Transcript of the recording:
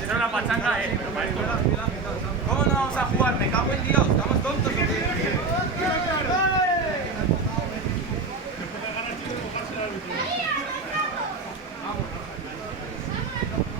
Para echar una pachanga, pero para esto. ¿Cómo no vamos a jugar? Me cago en Dios. ¿Estamos tontos o qué?